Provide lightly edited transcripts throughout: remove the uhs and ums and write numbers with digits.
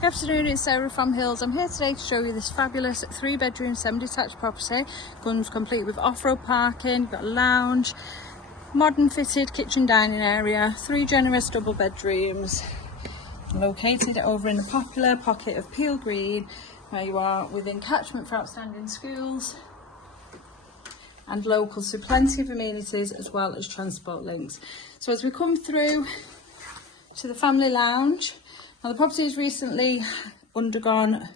Good afternoon, it's Sarah from Hills. I'm here today to show you this fabulous 3-bedroom semi-detached property. Comes complete with off-road parking, you've got a lounge, modern fitted kitchen dining area, 3 generous double bedrooms, located over in the popular pocket of Peel Green, where you are within catchment for outstanding schools and local, so plenty of amenities as well as transport links. So as we come through to the family lounge, now the property has recently undergone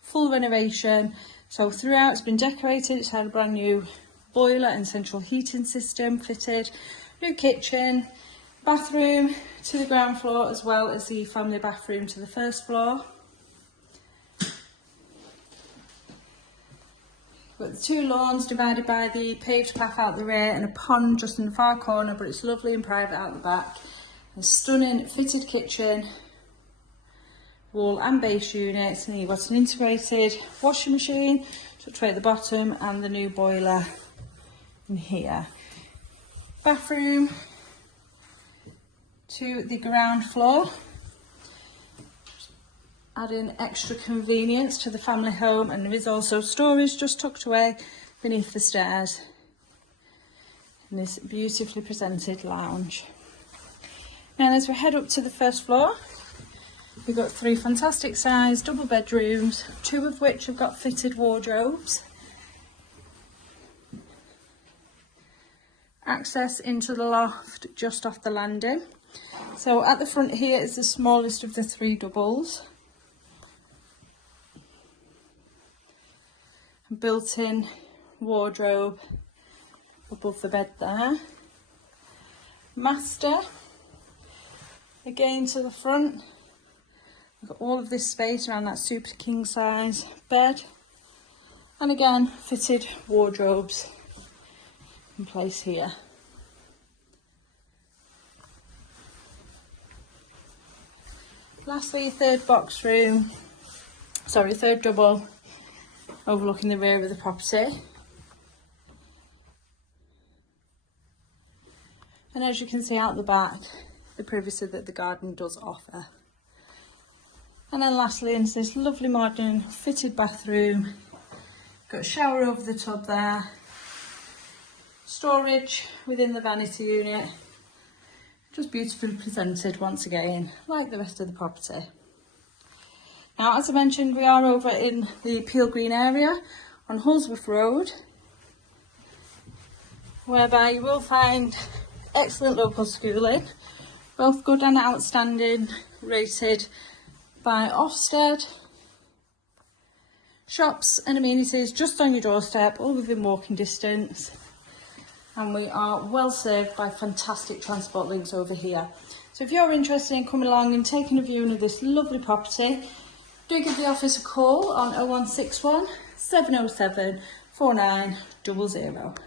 full renovation, so throughout it's been decorated. It's had a brand new boiler and central heating system fitted, new kitchen, bathroom to the ground floor, as well as the family bathroom to the first floor. We've got the 2 lawns divided by the paved path out the rear and a pond just in the far corner, but it's lovely and private out the back. A stunning fitted kitchen, wall and base units, and you've got an integrated washing machine tucked away at the bottom and the new boiler in here. Bathroom to the ground floor, adding extra convenience to the family home, and there is also storage just tucked away beneath the stairs in this beautifully presented lounge. Now as we head up to the first floor, we've got 3 fantastic sized double bedrooms, 2 of which have got fitted wardrobes. Access into the loft just off the landing. So at the front here is the smallest of the 3 doubles. A built-in wardrobe above the bed there. Master, again to the front. We've got all of this space around that super king size bed, and again fitted wardrobes in place here. Lastly, third double overlooking the rear of the property. And as you can see out the back, the privacy that the garden does offer. And then lastly, into this lovely modern fitted bathroom. Got a shower over the tub there. Storage within the vanity unit. Just beautifully presented once again, like the rest of the property. Now, as I mentioned, we are over in the Peel Green area on Hallsworth Road, whereby you will find excellent local schooling, both good and outstanding, rated by Ofsted. Shops and amenities just on your doorstep, all within walking distance. And we are well served by fantastic transport links over here. So if you're interested in coming along and taking a viewing of this lovely property, do give the office a call on 0161 707 4900.